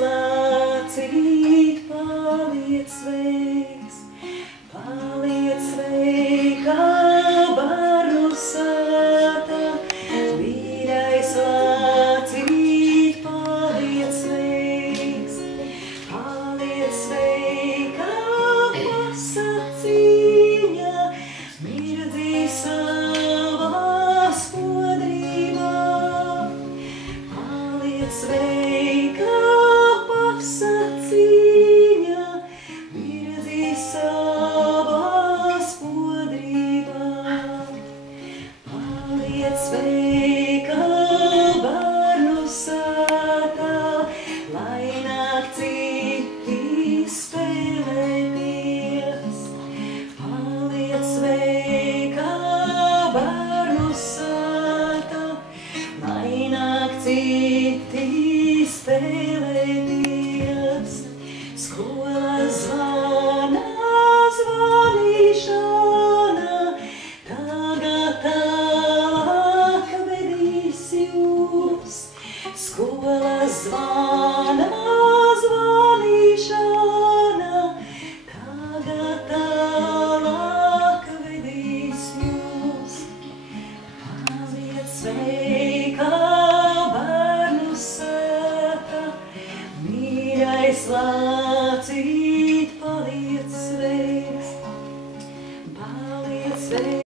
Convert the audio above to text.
lācīt, paliec sveiks, paliec sveika, baru sāta, vīrais lācīt, paliec sveiks, paliec sveika, pasacīņa, mirdī savā spodrībā, paliec sveika, pasacīņa, mirdī savā spodrībā, paliec sveika, bērnu sātā, lai nāk citi spēlēties. Paliec sveika, bērnu sātā, lai nāk citi spēlēties. Skola zvana, zvanīšana, tagad tālāk vedīs jūs. Skola zvana, zvanīšana, tagad tālāk vedīs jūs. Paliec sveika.